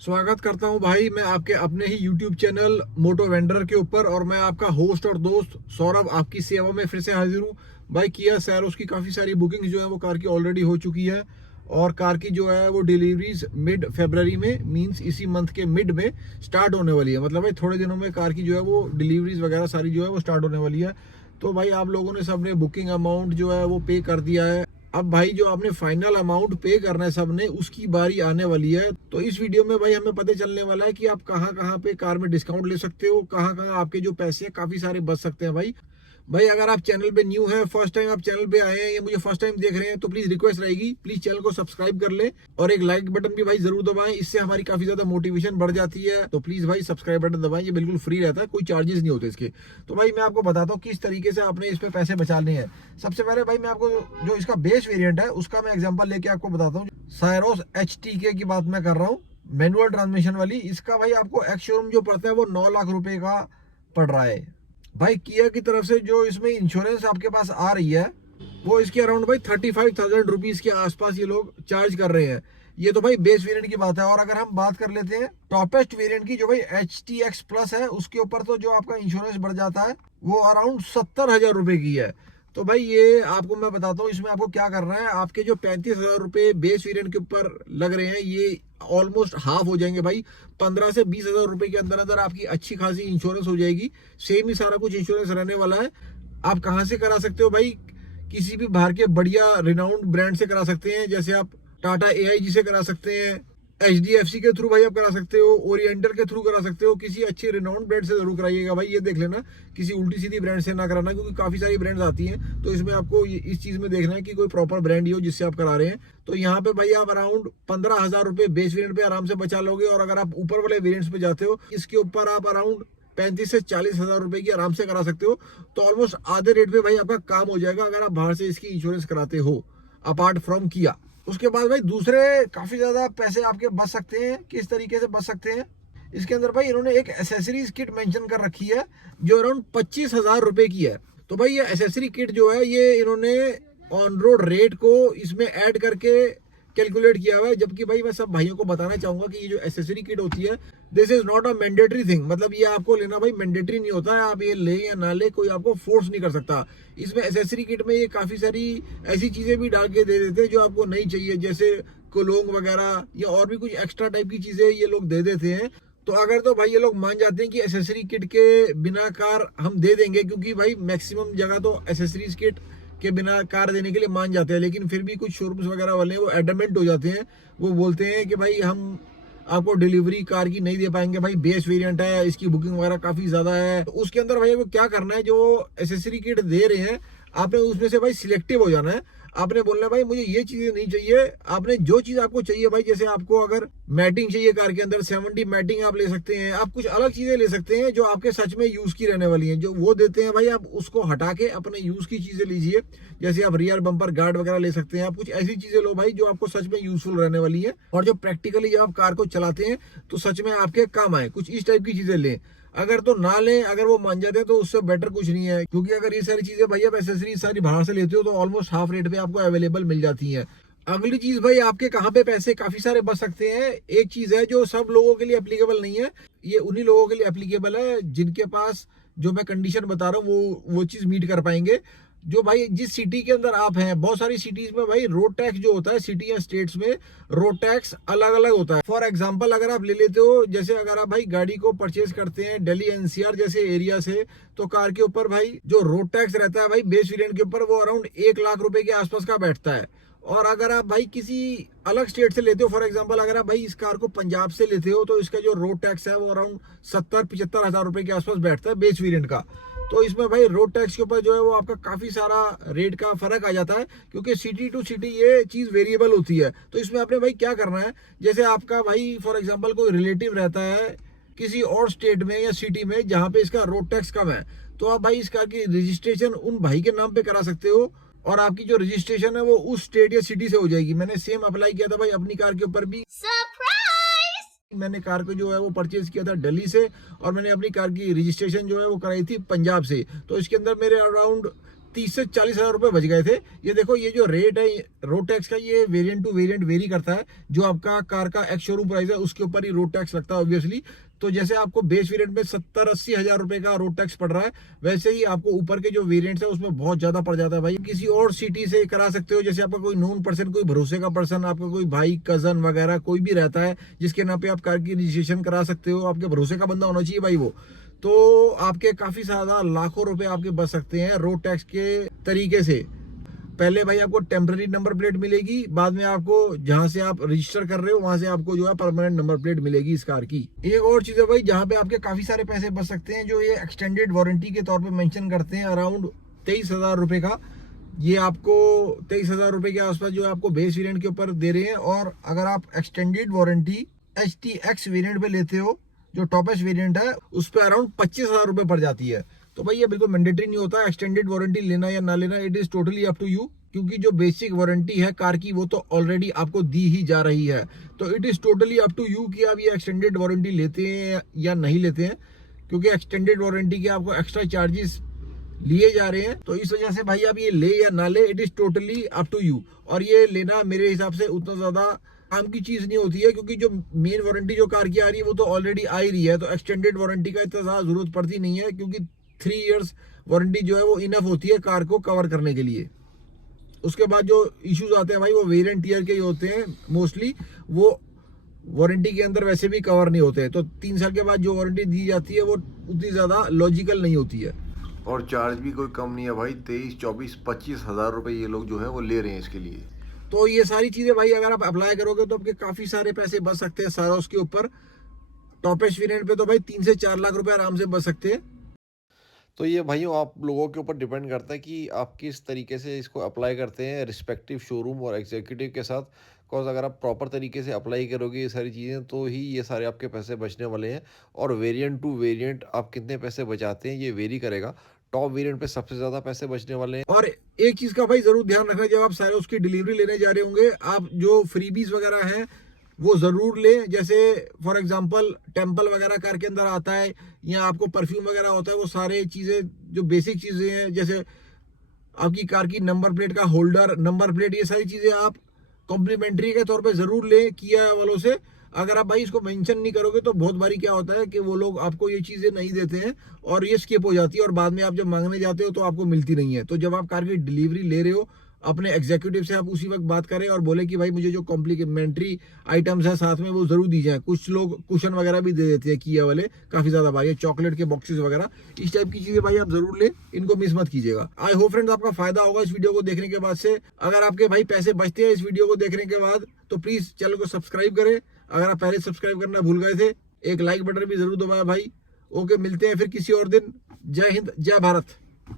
स्वागत करता हूं भाई मैं आपके अपने ही YouTube चैनल मोटो वेंडर के ऊपर। और मैं आपका होस्ट और दोस्त सौरभ आपकी सेवा में फिर से हाजिर हूं। भाई किया सैरोस की काफ़ी सारी बुकिंग जो है वो कार की ऑलरेडी हो चुकी है और कार की जो है वो डिलीवरीज मिड फरवरी में मींस इसी मंथ के मिड में स्टार्ट होने वाली है। मतलब भाई थोड़े दिनों में कार की जो है वो डिलीवरीज वगैरह सारी जो है वो स्टार्ट होने वाली है। तो भाई आप लोगों ने सबने बुकिंग अमाउंट जो है वो पे कर दिया है। अब भाई जो आपने फाइनल अमाउंट पे करना है सबने, उसकी बारी आने वाली है। तो इस वीडियो में भाई हमें पता चलने वाला है कि आप कहाँ कहाँ पे कार में डिस्काउंट ले सकते हो, कहाँ कहाँ आपके जो पैसे हैं काफी सारे बच सकते हैं। भाई अगर आप चैनल पे न्यू हैं, फर्स्ट टाइम आप चैनल पे आए हैं या मुझे फर्स्ट टाइम देख रहे हैं, तो प्लीज रिक्वेस्ट रहेगी, प्लीज चैनल को सब्सक्राइब कर ले और एक लाइक बटन भी भाई जरूर दबाएं। इससे हमारी काफी ज्यादा मोटिवेशन बढ़ जाती है। तो प्लीज भाई सब्सक्राइब बटन दबाएं, ये बिल्कुल फ्री रहता है, कोई चार्जेस नहीं होते इसके। तो भाई मैं आपको बताता हूँ किस तरीके से आपने इस पे पैसे बचाने हैं। सबसे पहले भाई मैं आपको जो इसका बेस वेरियंट है उसका मैं एग्जाम्पल लेके आपको बताता हूँ। सायरोस HTK की बात मैं कर रहा हूँ, मैनुअल ट्रांसमिशन वाली। इसका भाई आपको एक्स शोरूम जो पड़ता है वो 9 लाख रुपए का पड़ रहा है। भाई किया की तरफ से जो इसमें इंश्योरेंस आपके पास आ रही है वो इसके अराउंड भाई 35,000 रुपीज के आसपास ये लोग चार्ज कर रहे हैं। ये तो भाई बेस वेरिएंट की बात है। और अगर हम बात कर लेते हैं टॉपेस्ट वेरिएंट की जो भाई HTX प्लस है, उसके ऊपर तो जो आपका इंश्योरेंस बढ़ जाता है वो अराउंड 70,000 रुपए की है। तो भाई ये आपको मैं बताता हूँ इसमें आपको क्या करना है। आपके जो 35,000 रुपए बेस वेरिएंट के ऊपर लग रहे हैं ये ऑलमोस्ट हाफ हो जाएंगे भाई। 15 से 20,000 रुपए के अंदर अंदर आपकी अच्छी खासी इंश्योरेंस हो जाएगी। सेम ही सारा कुछ इंश्योरेंस रहने वाला है। आप कहाँ से करा सकते हो भाई? किसी भी बाहर के बढ़िया रिनाउंड ब्रांड से करा सकते हैं, जैसे आप टाटा AIG से करा सकते हैं, HDFC के थ्रू भाई आप करा सकते हो, ओरिएंटल के थ्रू करा सकते हो। किसी अच्छे रिनाउंड ब्रांड से जरूर कराइएगा भाई, ये देख लेना किसी उल्टी सीधी ब्रांड से ना कराना, क्योंकि काफी सारी ब्रांड्स आती हैं। तो इसमें आपको इस चीज में देखना है कि कोई प्रॉपर ब्रांड ही हो जिससे आप करा रहे हैं। तो यहाँ पे भाई आप अराउंड 15,000 रुपए बेस वेरियंट पे आराम से बचा लोगे। और अगर आप ऊपर वाले वेरियंट्स पे जाते हो इसके ऊपर आप अराउंड 35 से 40,000 रुपए की आराम से करा सकते हो। तो ऑलमोस्ट आधे रेट पे भाई आपका काम हो जाएगा अगर आप बाहर से इसकी इंश्योरेंस कराते हो, अपार्ट फ्रॉम किया। उसके बाद भाई दूसरे काफी ज्यादा पैसे आपके बच सकते हैं। किस तरीके से बच सकते हैं? इसके अंदर भाई इन्होंने एक एसेसरीज किट मेंशन कर रखी है जो अराउंड 25,000 रुपए की है। तो भाई ये एसेसरी किट जो है ये इन्होंने ऑन रोड रेट को इसमें ऐड करके कैलकुलेट किया हुआ है। जबकि भाई मैं सब भाइयों को बताना चाहूंगा कि ये जो एसेसरी किट होती है this is not a mandatory thing. मतलब ये आपको लेना भाई मैंडेटरी नहीं होता है, आप ये ले या ना ले कोई आपको फोर्स नहीं कर सकता। इसमें एसेसरी किट में ये काफी सारी ऐसी चीजें भी डाल के दे देते हैं जो आपको नहीं चाहिए, जैसे कोलोंग वगैरह या और भी कुछ एक्स्ट्रा टाइप की चीजें ये लोग दे देते हैं। तो अगर तो भाई ये लोग मान जाते हैं कि एसेसरी किट के बिना कार हम दे देंगे, क्योंकि भाई मैक्सिमम जगह तो एसेसरीज किट के बिना कार देने के लिए मान जाते हैं, लेकिन फिर भी कुछ शोरूम्स वगैरह वाले वो एडमेंट हो जाते हैं। वो बोलते हैं कि भाई हम आपको डिलीवरी कार की नहीं दे पाएंगे, भाई बेस वेरिएंट है, इसकी बुकिंग वगैरह काफी ज्यादा है। तो उसके अंदर भाई आपको क्या करना है, जो एसेसरी किट दे रहे हैं आपने उसमें से भाई सिलेक्टिव हो जाना है। आपने बोलना है भाई मुझे ये चीजें नहीं चाहिए। आपने जो चीज आपको चाहिए भाई, जैसे आपको अगर मैटिंग चाहिए कार के अंदर 70 मैटिंग आप ले सकते हैं। आप कुछ अलग चीजें ले सकते हैं जो आपके सच में यूज की रहने वाली हैं। जो वो देते हैं भाई आप उसको हटा के अपने यूज की चीजें लीजिए। जैसे आप रियर बम्पर गार्ड वगैरह ले सकते हैं। आप कुछ ऐसी चीजें लो भाई जो आपको सच में यूजफुल रहने वाली है और जो प्रैक्टिकली जब आप कार को चलाते हैं तो सच में आपके काम आए। कुछ इस टाइप की चीजें लें। अगर तो ना लें, अगर वो मान जाते हैं तो उससे बेटर कुछ नहीं है, क्योंकि अगर ये सारी चीजें भाई आप एसेसरी सारी बाहर से लेते हो तो ऑलमोस्ट हाफ रेट पे आपको अवेलेबल मिल जाती है। अगली चीज भाई आपके कहाँ पे पैसे काफी सारे बच सकते हैं। एक चीज है जो सब लोगों के लिए एप्लीकेबल नहीं है, ये उन्हीं लोगों के लिए एप्लीकेबल है जिनके पास जो मैं कंडीशन बता रहा हूँ वो चीज मीट कर पाएंगे। जो भाई जिस सिटी के अंदर आप हैं, बहुत सारी सिटीज में भाई रोड टैक्स जो होता है सिटी या स्टेट्स में रोड टैक्स अलग अलग होता है। फॉर एग्जांपल अगर आप ले लेते हो, जैसे अगर आप भाई गाड़ी को परचेज करते हैं दिल्ली NCR जैसे एरिया से, तो कार के ऊपर भाई जो रोड टैक्स रहता है भाई बेस वेरिएंट के ऊपर वो अराउंड 1 लाख रुपए के आसपास का बैठता है। और अगर आप भाई किसी अलग स्टेट से लेते हो, फॉर एग्जांपल अगर आप भाई इस कार को पंजाब से लेते हो, तो इसका जो रोड टैक्स है वो अराउंड 70-75 हजार रुपए के आसपास बैठता है बेस वेरिएंट का। तो इसमें भाई रोड टैक्स के ऊपर जो है वो आपका काफी सारा रेट का फर्क आ जाता है, क्योंकि सिटी टू सिटी ये चीज वेरिएबल होती है। तो इसमें आपने भाई क्या करना है, जैसे आपका भाई फॉर एग्जांपल कोई रिलेटिव रहता है किसी और स्टेट में या सिटी में जहां पे इसका रोड टैक्स कम है, तो आप भाई इस कार की रजिस्ट्रेशन उन भाई के नाम पे करा सकते हो और आपकी जो रजिस्ट्रेशन है वो उस स्टेट या सिटी से हो जाएगी। मैंने सेम अप्लाई किया था भाई अपनी कार के ऊपर भी। मैंने कार को जो है वो परचेज किया था दिल्ली से और मैंने अपनी कार की रजिस्ट्रेशन जो है वो कराई थी पंजाब से। तो इसके अंदर मेरे अराउंड 30 से 40 हजार रुपए बच गए थे। ये देखो, ये जो रेट है रोड टैक्स का, ये वेरिएंट टू वेरिएंट वेरी करता है। जो आपका कार का एक्स शोरूम प्राइस है उसके ऊपर ही रोड टैक्स लगता है ऑब्वियसली। तो जैसे आपको बेस वेरिएंट में 70-80 हजार रुपए का रोड टैक्स पड़ रहा है, वैसे ही आपको ऊपर के जो वेरिएंट्स है उसमें बहुत ज्यादा पड़ जाता है भाई। किसी और सिटी से करा सकते हो, जैसे आपका कोई नोन पर्सन, कोई भरोसे का पर्सन, आपका कोई भाई, कजन वगैरह कोई भी रहता है जिसके नाम पे आप कार की रजिस्ट्रेशन करा सकते हो, आपके भरोसे का बंदा होना चाहिए भाई वो। तो आपके काफी ज्यादा लाखों रुपए आपके बच सकते हैं रोड टैक्स के तरीके से। पहले भाई आपको टेम्पररी नंबर प्लेट मिलेगी, बाद में आपको जहां से आप रजिस्टर कर रहे हो वहां से आपको जो है परमानेंट नंबर प्लेट मिलेगी इस कार की। एक और चीज है भाई जहां पे आपके काफी सारे पैसे बच सकते हैं, जो ये एक्सटेंडेड वारंटी के तौर पे मेंशन करते हैं, अराउंड 23,000 रुपए का। ये आपको 23,000 रुपए के आसपास जो है आपको बेस वेरिएंट के ऊपर दे रहे हैं। और अगर आप एक्सटेंडेड वारंटी HTX वेरिएंट पे लेते हो, जो टॉपेस्ट वेरिएंट है, उस पर अराउंड 25,000 रुपए पड़ जाती है। तो भाई ये बिल्कुल मैंडेटरी नहीं होता एक्सटेंडेड वारंटी लेना या ना लेना, it is totally up to you. क्योंकि जो बेसिक वारंटी है कार की वो तो ऑलरेडी आपको दी ही जा रही है। तो it is totally up to you कि आप ये एक्सटेंडेड वारंटी लेते हैं या नहीं लेते हैं, क्योंकि एक्सटेंडेड वारंटी के आपको एक्स्ट्रा चार्जेस लिए जा रहे हैं। तो इस वजह से भाई आप ये ले या ना ले, it is totally up to you. और ये लेना मेरे हिसाब से उतना ज्यादा काम की चीज नहीं होती है, क्योंकि जो मेन वारंटी जो कार की आ रही है वो तो ऑलरेडी आ ही रही है। तो एक्सटेंडेड वारंटी का इतना ज्यादा जरूरत पड़ती नहीं है, क्योंकि 3 इयर्स वारंटी जो है वो इनफ होती है कार को कवर करने के लिए। उसके बाद जो इश्यूज आते हैं भाई वो वेरिएंट ईयर के ही होते हैं मोस्टली, वो वारंटी के अंदर वैसे भी कवर नहीं होते हैं। तो 3 साल के बाद जो वारंटी दी जाती है वो उतनी ज्यादा लॉजिकल नहीं होती है। और चार्ज भी कोई कम नहीं है भाई, 23, 24, 25 हजार रुपए ये लोग जो है वो ले रहे हैं इसके लिए। तो ये सारी चीजें भाई अगर आप अप्लाई करोगे तो आपके काफी सारे पैसे बच सकते हैं सारा उसके ऊपर। टॉपेस्ट वेरिएंट पे तो भाई 3 से 4 लाख रुपए आराम से बच सकते हैं। तो ये भाइयों आप लोगों के ऊपर डिपेंड करता है कि आप किस तरीके से इसको अप्लाई करते हैं रिस्पेक्टिव शोरूम और एग्जीक्यूटिव के साथ। बिकॉज अगर आप प्रॉपर तरीके से अप्लाई करोगे ये सारी चीज़ें तो ही ये सारे आपके पैसे बचने वाले हैं। और वेरिएंट टू वेरिएंट आप कितने पैसे बचाते हैं ये वेरी करेगा। टॉप वेरिएंट पे सबसे ज़्यादा पैसे बचने वाले हैं। और एक चीज का भाई जरूर ध्यान रखना, जब आप सारे उसकी डिलीवरी लेने जा रहे होंगे, आप जो फ्रीबीज वगैरह हैं वो जरूर लें। जैसे फॉर एग्जांपल टेम्पल वगैरह कार के अंदर आता है, या आपको परफ्यूम वगैरह होता है, वो सारे चीजें जो बेसिक चीजें हैं, जैसे आपकी कार की नंबर प्लेट का होल्डर, नंबर प्लेट, ये सारी चीजें आप कॉम्प्लीमेंट्री के तौर पे जरूर लें किया वालों से। अगर आप भाई इसको मेंशन नहीं करोगे तो बहुत बारी क्या होता है कि वो लोग आपको ये चीजें नहीं देते हैं और ये स्किप हो जाती है, और बाद में आप जब मांगने जाते हो तो आपको मिलती नहीं है। तो जब आप कार की डिलीवरी ले रहे हो, अपने एग्जीक्यूटिव से आप उसी वक्त बात करें और बोले कि भाई मुझे जो कॉम्प्लीमेंट्री आइटम्स है साथ में वो जरूर दी जाए। कुछ लोग कुशन वगैरह भी दे देते हैं किया वाले काफी ज्यादा भाई, चॉकलेट के बॉक्सेस वगैरह, इस टाइप की चीजें भाई आप जरूर ले, इनको मिस मत कीजिएगा। आई होप फ्रेंड्स आपका फायदा होगा इस वीडियो को देखने के बाद से। अगर आपके भाई पैसे बचते हैं इस वीडियो को देखने के बाद तो प्लीज चैनल को सब्सक्राइब करें। अगर आप पहले सब्सक्राइब करना भूल गए थे, एक लाइक बटन भी जरूर दबाया भाई। ओके, मिलते हैं फिर किसी और दिन। जय हिंद, जय भारत।